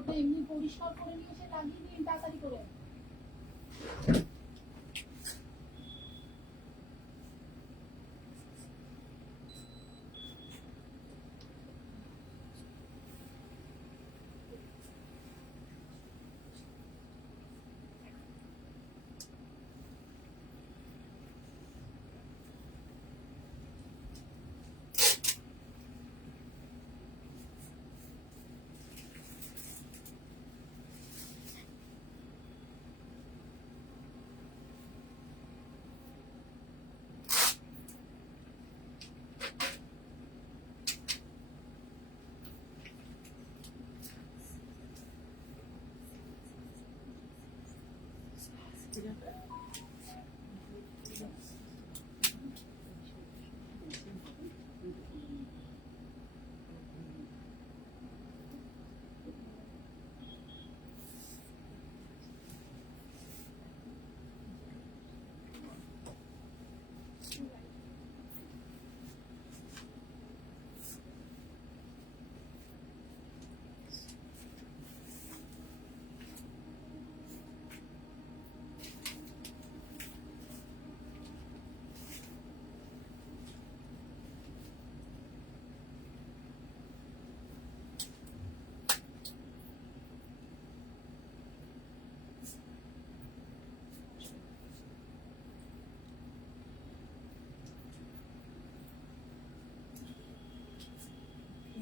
ওটা এমনি পরিষ্কার করে নিয়ে এসে লাগিয়ে দিন তাড়াতাড়ি করে।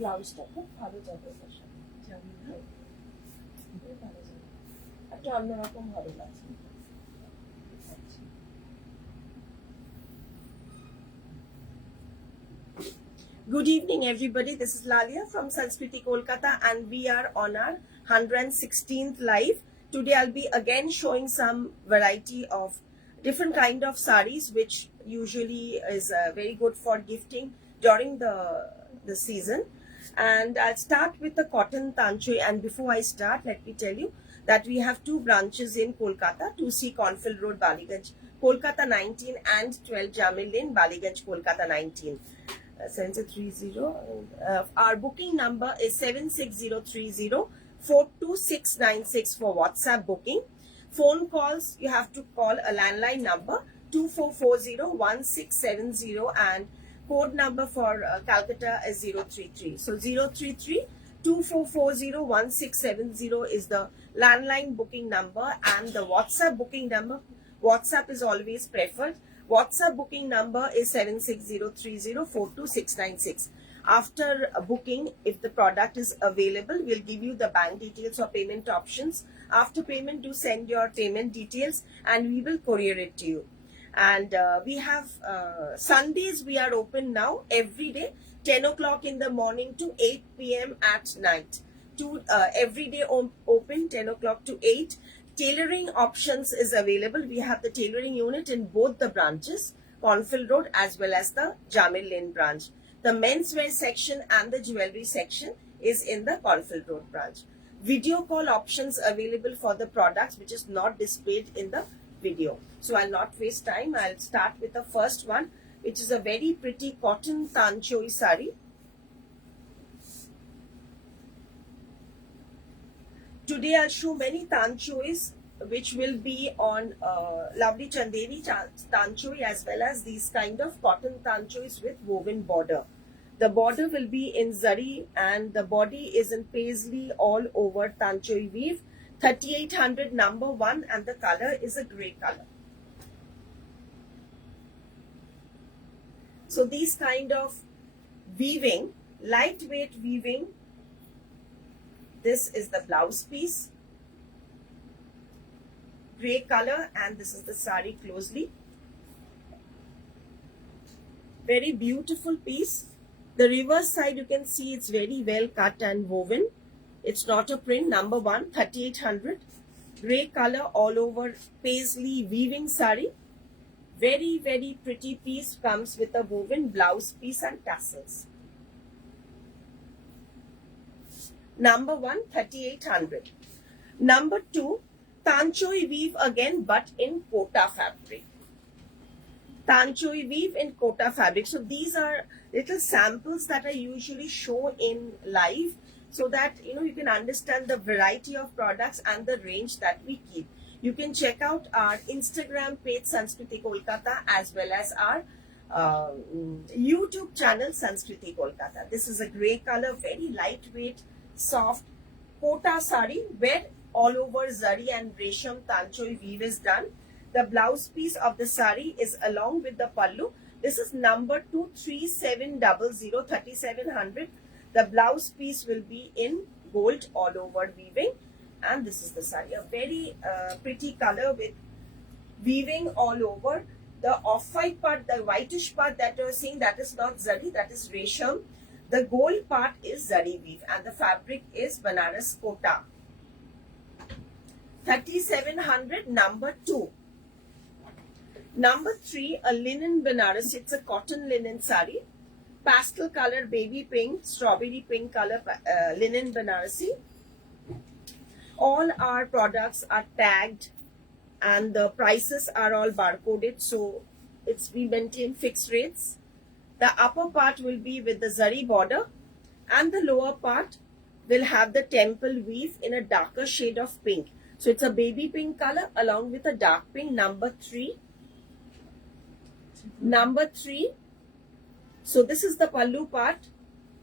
ব্লাউজটা খুব ভালো যাবে তার সাথে, জানি না খুব ভালো যাবে, একটা অন্যরকম ভালো লাগছে। Good evening, everybody. This is Lalia from Sanskriti Kolkata, and we are on our 116th live. Today, I'll be again showing some variety of different kind of saris, which usually is very good for gifting during the season. And I'll start with the cotton tanchui. And before I start, let me tell you that we have two branches in Kolkata: 2C Cornfield Road, Ballygunge, Kolkata 19, and 12 Jamil Lane, Ballygunge, Kolkata 19. Sensor 30. Our booking number is 76030 42696 for WhatsApp booking. Phone calls, you have to call a landline number 24401670, and code number for Calcutta is 033. So 033 24401670 is the landline booking number, and the WhatsApp booking number. WhatsApp is always preferred. WhatsApp booking number is 76030 42696. After booking, if the product is available, we'll give you the bank details or payment options. After payment, do send your payment details and we will courier it to you. And we have Sundays, we are open now every day, 10 o'clock in the morning to 8 p.m. at night. Every day open 10 o'clock to 8. Tailoring options is available. We have the tailoring unit in both the branches, Cornfield Road as well as the Jamil Lane branch. The menswear section and the jewelry section is in the Cornfield Road branch. Video call options available for the products, which is not displayed in the video. So I'll not waste time. I'll start with the first one, which is a very pretty cotton tanchoi sari. Today I'll show many tanchois which will be on lovely chanderi tanchoi as well as these kind of cotton tanchois with woven border. The border will be in zari and the body is in paisley all over tanchoi weave. 3800 number 1, and the color is a grey color. So these kind of weaving, lightweight weaving. This is the blouse piece, grey color, and this is the sari closely. Very beautiful piece. The reverse side, you can see it's very well cut and woven. It's not a print. Number 1, 3800. Grey color all over paisley weaving sari. Very, very pretty piece. Comes with a woven blouse piece and tassels. Number 1, 3800. Number 2, tanchoi weave again, but in kota fabric. Tanchoi weave in Kota fabric. So these are little samples that I usually show in live so that you can understand the variety of products and the range that we keep. You can check out our Instagram page Sanskriti Kolkata as well as our YouTube channel Sanskriti Kolkata. This is a grey color, very lightweight, soft Kota sari where all over zari and resham tanchoi weave is done. The blouse piece of the sari is along with the pallu. This is number 23700, 3700. The blouse piece will be in gold all over weaving. And this is the sari, a very pretty color with weaving all over. The off-white part, the whitish part that you're seeing, that is not zari, that is resham. The gold part is zari weave and the fabric is Banaras Kota. 3700, number 2. Number 3, a linen Banaras. It's a cotton linen sari. Pastel color, baby pink, strawberry pink color linen Banarasi. All our products are tagged and the prices are all barcoded. So we maintain fixed rates. The upper part will be with the zari border and the lower part will have the temple weave in a darker shade of pink. So it's a baby pink color along with a dark pink, number 3. Number 3. So this is the pallu part.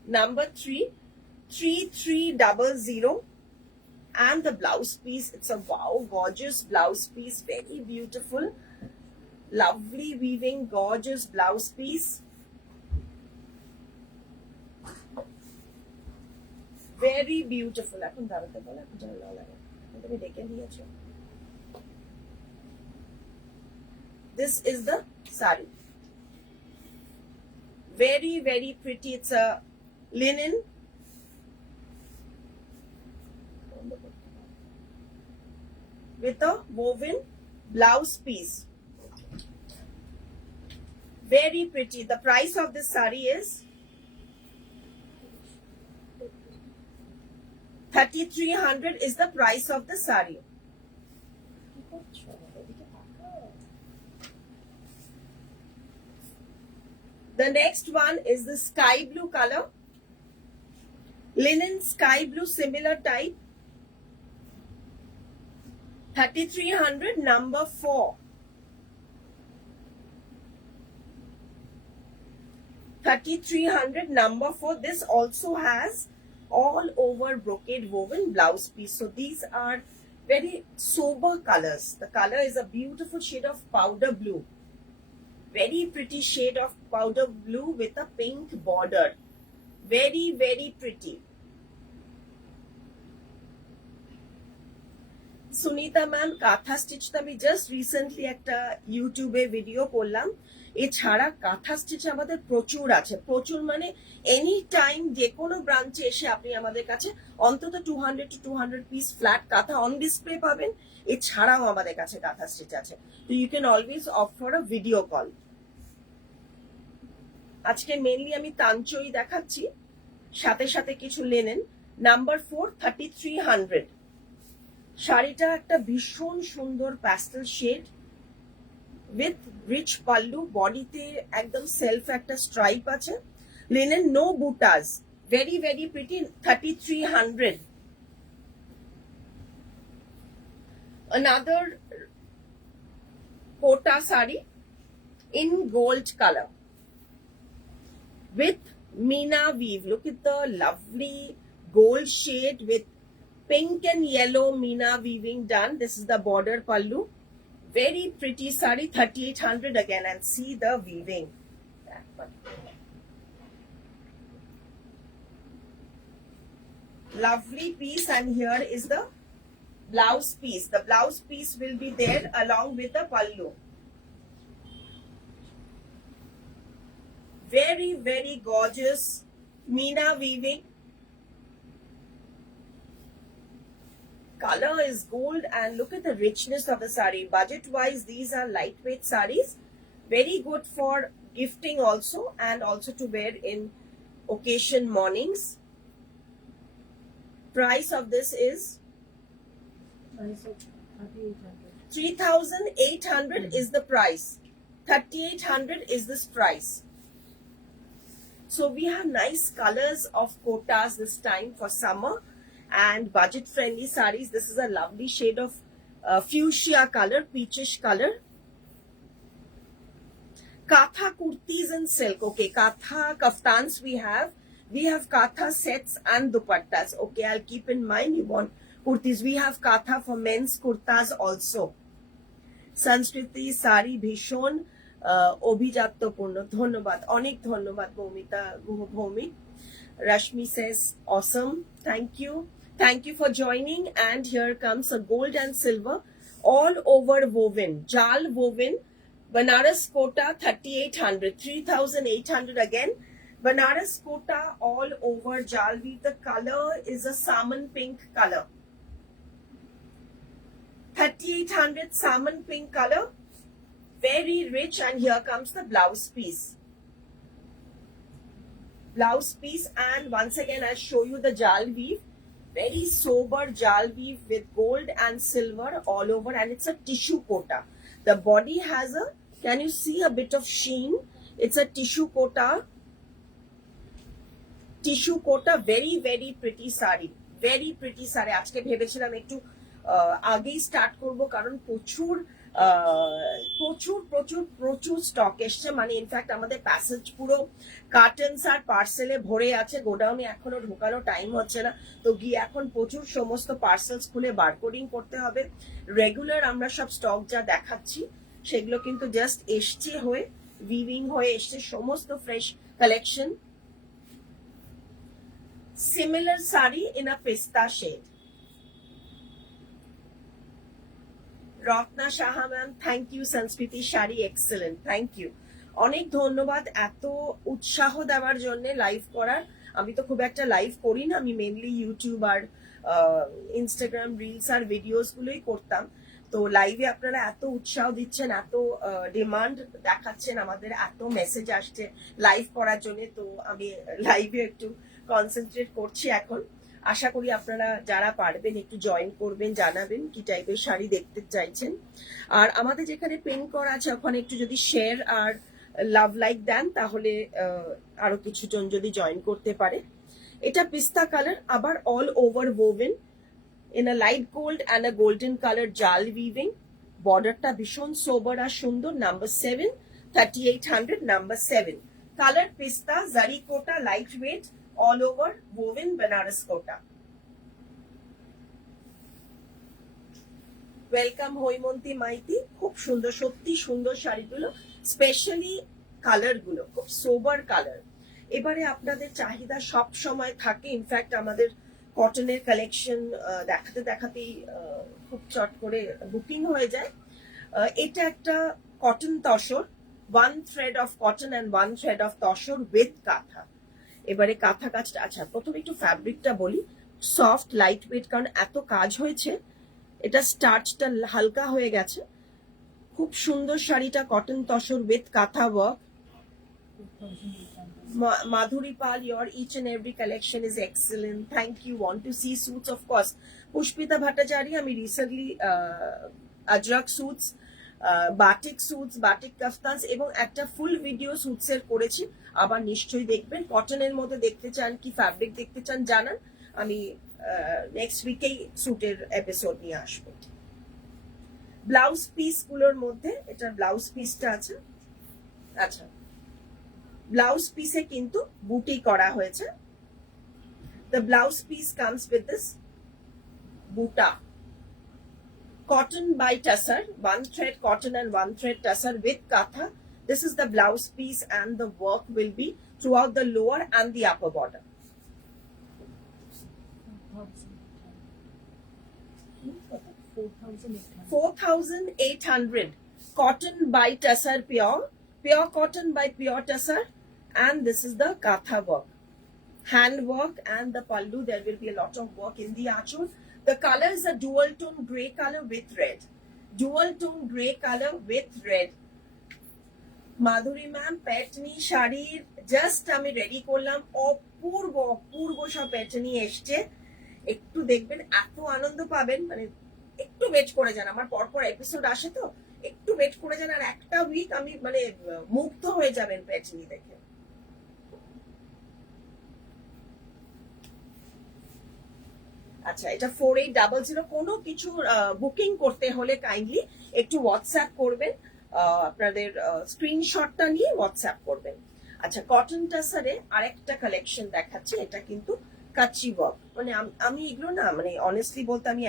Number 3. 3300. And the blouse piece. It's a wow, gorgeous blouse piece. Very beautiful. Lovely weaving, gorgeous blouse piece. Very beautiful. This is the sari. Very, very pretty. It's a linen. With a woven blouse piece. Very pretty. The price of this sari is 3300 is the price of the sari. The next one is the sky blue color. Linen sky blue, similar type. 3300, number 4. 3300, number 4. This also has all over brocade woven blouse piece. So these are very sober colors. The color is a beautiful shade of powder blue. Very pretty shade of powder blue with a pink border. Very, very pretty. Sunita ম্যাম কাঁথা স্টিচটা আমি just recently একটা ইউটিউবে ভিডিও করলাম। এছাড়া কাঁথা স্টিচ আমাদের প্রচুর আছে, প্রচুর মানে এনি টাইম যে কোনো ব্রাঞ্চে এসে আপনি আমাদের কাছে অন্তত 200 to 200 piece flat kantha on display পাবেন। এছাড়াও আমাদের কাছে কাঁথা স্টিচ আছে, তো you can always opt for a video call. আজকে মেনলি আমি তাঞ্চই দেখাচ্ছি, সাথে সাথে কিছু লেনেন। নাম্বার 4, 3300। শাড়িটা একটা ভীষণ সুন্দর pastel shade with rich pallu, বডিতে একদম সেলফ একটা স্ট্রাইপ আছে, linen no butas, very very pretty. 3300। Another Kota sari in gold color with Meena weave. Look at the lovely gold shade with pink and yellow Meena weaving done. This is the border pallu. Very pretty sari, 3800 again, and see the weaving. Lovely piece, and here is the blouse piece. The blouse piece will be there along with the pallu. Very, very gorgeous Meena weaving. Color is gold, and look at the richness of the sari. Budget wise, these are lightweight saris, very good for gifting also, and also to wear in occasion mornings. Price of this is 3800 is the price. 3800 is this price. So we have nice colors of kotas this time for summer and budget friendly sarees. This is a lovely shade of fuchsia color, peachish color. Katha kurtis and silk. Okay, katha kaftans we have. We have katha sets and dupattas. Okay, I'll keep in mind you want kurtis. We have katha for men's kurtas also. Sanskriti sari bhishon অভিজাত্যপূর্ণ ধন্যবাদ অনেক ধন্যবাদ মৌমিতা Bhowmik Rashmi says awesome, thank you for joining. And here comes a gold and silver all over woven jal woven Banaras kota 3800 3800 again. Banaras kota all over jal weave. The color is a salmon pink color. 3800 salmon pink color, very rich. And here comes the blouse piece. And once again I'll show you the jal weave, very sober jal weave with gold and silver all over, and it's a tissue kota. The body has a, can you see a bit of sheen? It's a tissue kota, very very pretty sari, very pretty sari. আজকে ভেবেছিলাম একটু আগেই স্টার্ট করব কারণ প্রচুর স্টক এসছে, মানে ইনফ্যাক্ট আমাদের প্যাসেজ পুরো কার্টনস আর পার্সেলে ভরে আছে, গোডাউনে এখনো ঢোকানো টাইম হচ্ছে না, তো গিয়ে এখন প্রচুর সমস্ত পার্সেলস খুলে বারকোডিং করতে হবে। রেগুলার আমরা সব স্টক যা দেখাচ্ছি সেগুলো কিন্তু জাস্ট এসছে হয়ে উইভিং হয়ে এসছে, সমস্ত fresh collection. Similar sari in a pista shade. Ratna Saha ma'am thank you. Sanskriti sari excellent, thank you, অনেক ধন্যবাদ এত উৎসাহ দেওয়ার জন্য লাইভ করার। আমি তো খুব একটা লাইভ করি না, আমি মেনলি ইউটিউব আর ইনস্টাগ্রাম রিলস আর ভিডিওস গুলোই করতাম। তো লাইভে আপনারা এত উৎসাহ দিচ্ছেন, এত ডিমান্ড দেখাচ্ছেন, আমাদের এত মেসেজ আসছে লাইভ করার জন্য, তো আমি লাইভে একটু কনসেন্ট্রেট করছি এখন। আশা করি আপনারা যারা পারবেন একটু জয়েন করবেন, জানাবেন কি টাইপের শাড়ি দেখতে চাইছেন। আর আমাদের যেখানে পিন করা আছে ওখানে একটু যদি শেয়ার আর লাভ লাইক দেন তাহলে আরো কিছু জন যদি জয়েন করতে পারে। এটা পিস্তা কালার, আবার all over woven in a light gold and a golden colour জাল উইভিং। বর্ডারটা ভীষণ সোবার আর সুন্দর। নাম্বার 7 3800 নাম্বার 7 colour pista zari Kota light weight all over woven Banaras kota. Welcome Haimanti Maiti, খুব সুন্দর, সত্যি সুন্দর শাড়িগুলো, স্পেশালি কালার গুলো খুব সোবার কালার। এবারে আপনাদের চাহিদা সব সময় থাকে, ইনফ্যাক্ট আমাদের কটনের কালেকশন দেখাতে দেখাতেই খুব চট করে বুকিং হয়ে যায়। এটা একটা কটন tussar, 1 thread of cotton and 1 thread of tussar উইথ কাঁথা। এবারে কাঁথা কাজটা, আচ্ছা প্রথমে একটু ফ্যাব্রিকটা বলি, সফট লাইট ওয়েট, কারণ এত কাজ হয়েছে এটা স্টার্চটা হালকা হয়ে গেছে। খুব সুন্দর শাড়িটা, কটন তসর উইথ কাঁথা work. Madhuri Pal, your each and every collection is excellent. Thank you. Want to see suits, of course. Pushpita Bhattacharya, আমি recently Ajrak suits, batik suits, batik kaftans এবং একটা ফুল ভিডিও সুটস এর করেছি, আবার নিশ্চয়ই দেখবেন। কটনের মধ্যে দেখতে চান কি ফ্যাব্রিক দেখতে চান জানান, আমি নেক্সট উইকেই সুটের এপিসোড নিয়ে আসবো। ব্লাউজ পিস গুলোর মধ্যে এটার ব্লাউজ পিসটা আছে, আচ্ছা ব্লাউজ পিসে কিন্তু বুটি করা হয়েছে। The blouse piece comes with this buta, cotton by tussar, 1 thread cotton and 1 thread tussar with katha. This is the blouse piece and the work will be throughout the lower and the upper border. 4,800 cotton by tussar, pure cotton by pure tussar, and this is the katha work, hand work, and the pallu there will be a lot of work in the achol. The color is a dual tone grey color with red, dual tone grey color with red. Madhuri ma'am Paithani শাড়ির just আমি রেডি করলাম, অপূর্ব অপূর্ব সব প্যাটার্নি এসছে, একটু দেখবেন, এত আনন্দ পাবেন, মানে একটু ওয়েট করে যান, আমার পরপর এপিসোড আসে তো একটু ওয়েট করে যান, আর একটা উইক আমি মানে মুগ্ধ হয়ে যাবেন প্যাচিনি দেখে। আচ্ছা, এটা 4800। কোনো কিছু বুকিং করতে হলে কাইন্ডলি একটু হোয়াটসঅ্যাপ করবেন, আপনাদের স্ক্রিনশটটা নিয়ে হোয়াটসঅ্যাপ করবেন। আচ্ছা, কটন টাসারে আরেকটা কালেকশন দেখাচ্ছি, এটা কিন্তু কাচ্চি ওয়ার্ক। মানে আমি এগুলো না, মানে অনেস্টলি বলতে আমি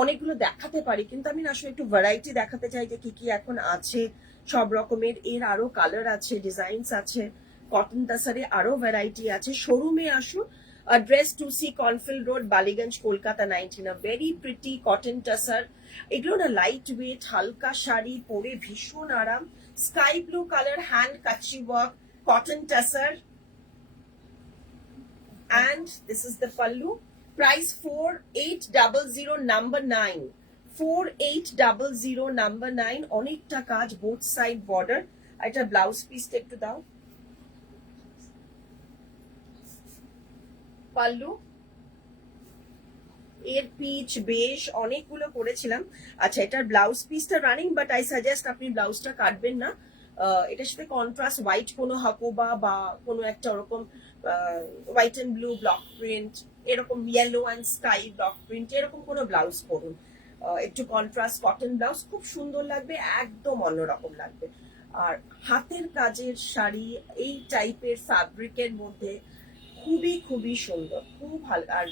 অনেকগুলো দেখাতে পারি, কিন্তু আমি না আসলে একটু ভ্যারাইটি দেখাতে চাই যে কি কি এখন আছে সব রকমের। এর আরো কালার আছে, ডিজাইনস আছে, কটন টাসারে আরো ভ্যারাইটি আছে। শোরুমে আসুন, address 2C Cornfield Road, Baliganj, Kolkata 19. A very pretty cotton tussar. এগুলো না লাইট ওয়েট, হালকা শাড়ি পরে ভীষণ আরাম। Sky blue colour, hand kacchi work, cotton tussar. And this is the pallu. Price 4800, number 9. 4800, number 9. অনেকটা কাজ, both side border. এটা ব্লাউজ পিসটা একটু দাও। পাল্লু, এর পিচ বেশ অনেকগুলো করেছিলাম। আচ্ছা, এটার ব্লাউজ পিসটা রানিং, বাট আই সাজেস্ট আপনি ব্লাউজটা কাটবেন না। এটার সাথে কন্ট্রাস্ট হোয়াইট কোনো হাকোবা বা কোনো একটা ওরকম white and blue block print, এরকম yellow and sky block print, এরকম কোনো ব্লাউজ করুন। একটু কন্ট্রাস্ট কটন ব্লাউজ খুব সুন্দর লাগবে, একদম অন্যরকম লাগবে। আর হাতের কাজের শাড়ি এই টাইপের ফ্যাব্রিকের মধ্যে খুবই খুবই সুন্দর, খুব ভালো। আর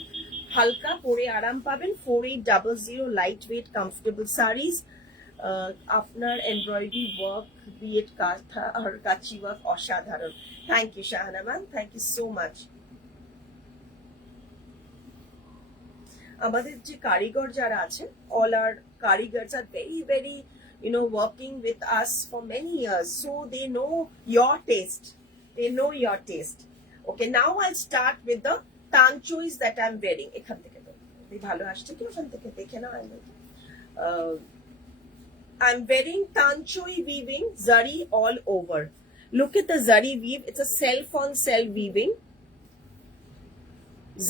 হালকা পরে আরাম পাবেন। 4800, লাইট ওয়েট কমফোর্টেবল সারিজ। আপনার এমব্রয়ডারি ওয়ার্ক, বিয়েট কাঁথা আর কাচি ওয়ার্ক অসাধারণ। Thank you Shahana ma'am, thank you so much. আমাদের যে কারিগর যারা আছে, all our কারিগর্স আর very working with us for many years, so they know your taste, okay. Now I'll start with the tanchois that I'm wearing. এখান থেকে তো ভালো আসছে কি, ওখান থেকে দেখে নাও। I'm wearing tanchoi weaving zari all over. Look at the zari weave, it's a self on self weaving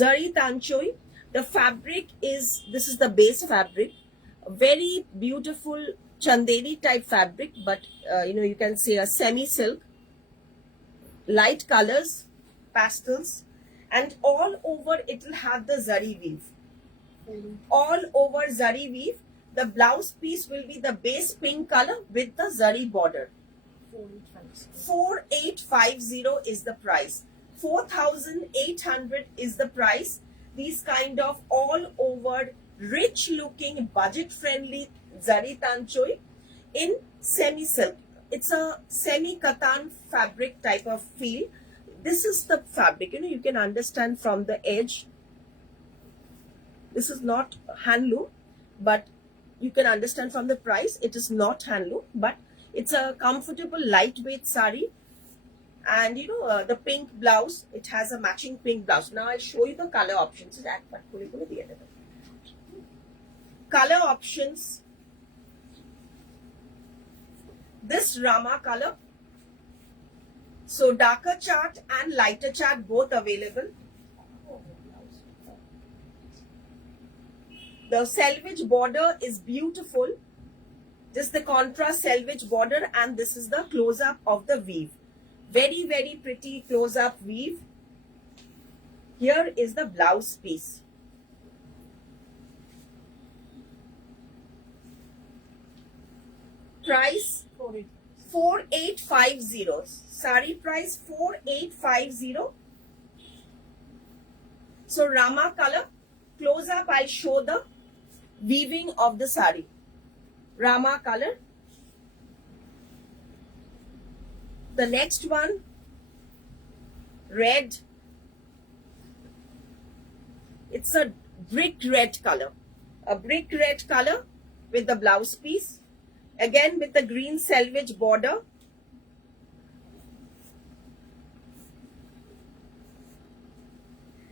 zari tanchoi. The fabric is, this is the base fabric, a very beautiful chandeli type fabric, but you can say a semi silk, light colors, pastels, and all over it will have the zari weave. All over zari weave. The blouse piece will be the base pink color with the zari border. 4850 is the price. 4800 is the price. These kind of all over rich looking budget friendly zari tanchoi in semi silk. It's a semi katan fabric type of feel. This is the fabric, you can understand from the edge. This is not handloom, but you can understand from the price it is not handloom, but it's a comfortable lightweight sari. And the pink blouse, it has a matching pink blouse. Now I'll show you the color options. Color options. This Rama color. So darker chart and lighter chart both available. The selvage border is beautiful. Just the contrast selvage border, and this is the close-up of the weave. Very pretty close-up weave. Here is the blouse piece. Price 4850. Sari price 4850. So Rama color. Close-up, I'll show the weaving of the sari. Rama color. The next one, red. It's a brick red color. A brick red color with the blouse piece. Again with the green selvage border.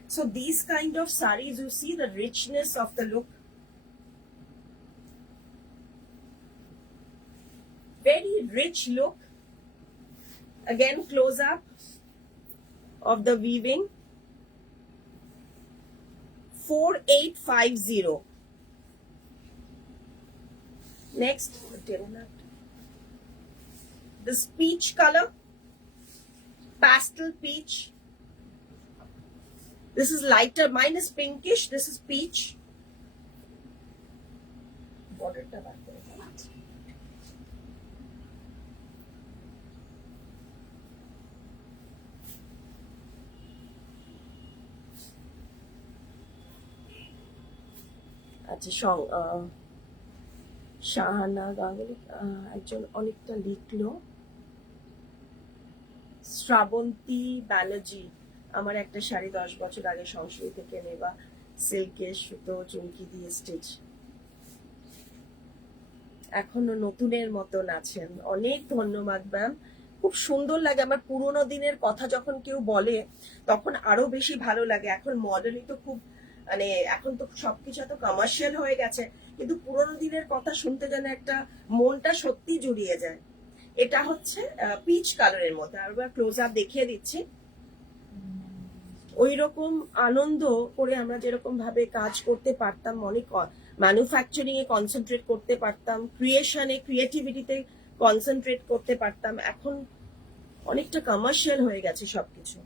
So these kind of saris, you see the richness of the look. Very rich look. Again, close up of the weaving. 4850. Next, This peach color, pastel peach. This is lighter. Mine is pinkish. This is peach. Borderটা বার করে দাও। আচ্ছা শাহানা গাঙ্গুলি একজন অনেকটা লিখলো। শ্রাবন্তী ব্যানার্জি, আমার একটা শাড়ি 10 বছর আগে সংসদ থেকে নেওয়া, সিল্কের সুতো চুমকি দিয়ে স্টিচ, এখনো নতুনের মতন আছেন। অনেক ধন্যবাদ ম্যাম, খুব সুন্দর লাগে। আমার পুরোনো দিনের কথা যখন কেউ বলে তখন আরো বেশি ভালো লাগে। এখন মডেলই তো খুব মানে এখন তো সবকিছু এত কমার্শিয়াল হয়ে গেছে, কিন্তু পুরোনো দিনের কথা শুনতে যেন একটা মনটা সত্যি জুড়িয়ে যায়। এটা হচ্ছে পিচ কালারের মধ্যে, আরেকবার ক্লোজ আপ দেখিয়ে দিচ্ছি। ওই রকম আনন্দ করে আমরা যেরকম ভাবে কাজ করতে পারতাম, অনেক ম্যানুফ্যাকচারিং এ কনসেন্ট্রেট করতে পারতাম, ক্রিয়েশনে ক্রিয়েটিভিটিতে কনসেন্ট্রেট করতে পারতাম, এখন অনেকটা কমার্শিয়াল হয়ে গেছে সবকিছু।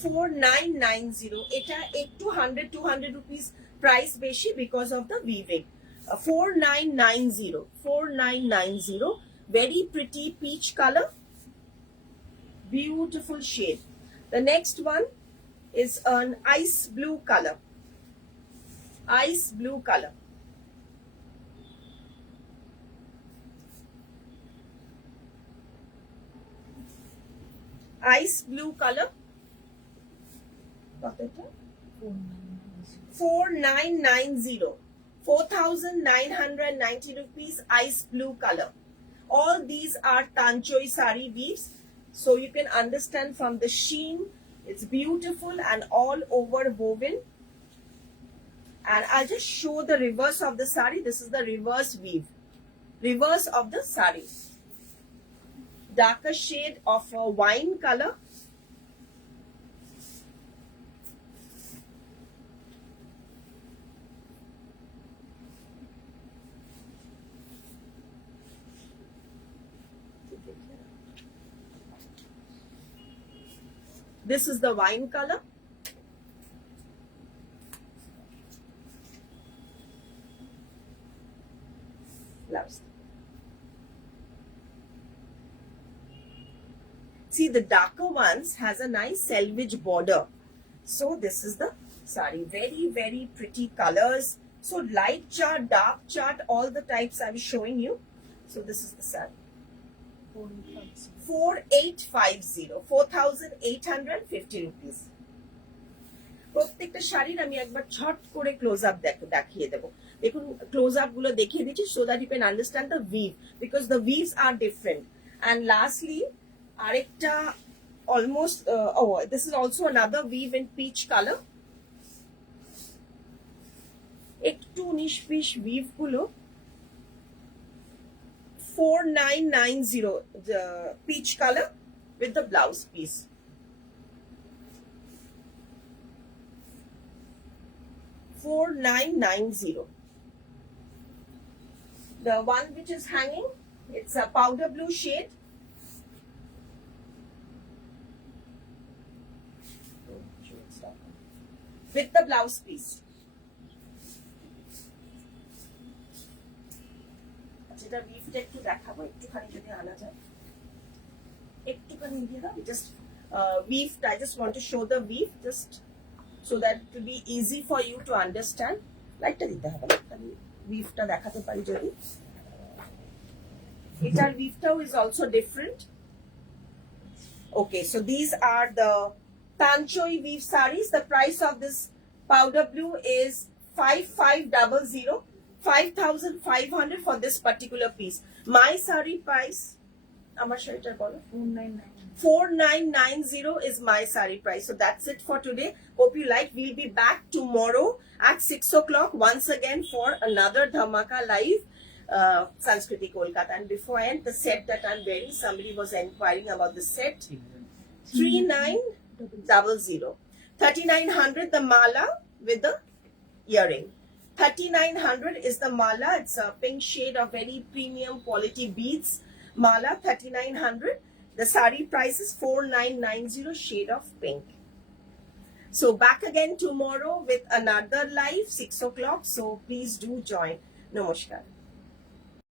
4990, এটা একটু 100-200 রুপিস প্রাইস বেশি because of the weaving. 4990, very pretty peach color, beautiful shade. The next one is an ice blue color. Ice blue color. Ice blue color. 4990. 4,990 rupees. Ice blue color. All these are Tanchoi sari weaves, so you can understand from the sheen, it's beautiful and all over woven. And I'll just show the reverse of the sari. This is the reverse weave, reverse of the sari. Darker shade of a wine color. This is the wine color. Blouse. See, the darker ones has a nice selvage border. So this is the sari. Very, very pretty colors. So light chart, dark chart, all the types I was showing you. So this is the sari. 4850, 4,850 rupees. প্রত্যেকটা শাড়ির আমি একবার ছট করে close up দেখিয়ে দেবো। দেখুন close up গুলো দেখিয়ে দিচ্ছি so that you can understand the weave, because the weaves are different. And lastly, আরেকটা almost this is also another weave in peach color. একটু 19-20 weave গুলো 4990, the peach color with the blouse piece. $4990. The one which is hanging, it's a powder blue shade. With the blouse piece. যেটা উইভটা একটু দেখাবো, একটুখানি যদি আনা যায়, একটুখানি দিয়ে দাও। Just weave, I just want to show the weave just so that it will be easy for you to understand. লাইটটা দিতে হবে না, আমি উইভটা দেখাতে পারি যদি। এটার উইভটাও is also different. Okay, so these are the Tanchoi weave sarees. The price of this powder blue is 5500, 5,500 for this particular piece. My saree price, আমার শাড়িটার বলো, 4990 is my saree price. So that's it for today. Hope you like. We'll be back tomorrow at 6 o'clock once again for another Dhamaka live. Sanskriti Kolkata. And before I end, the set that I'm wearing, somebody was inquiring about the set. 3900, 3900, the mala with the earring. 3900 is the mala. It's a pink shade of very premium quality beads. Mala 3900. The sari price is 4990, shade of pink. So back again tomorrow with another live 6 o'clock. So please do join. Namaskar.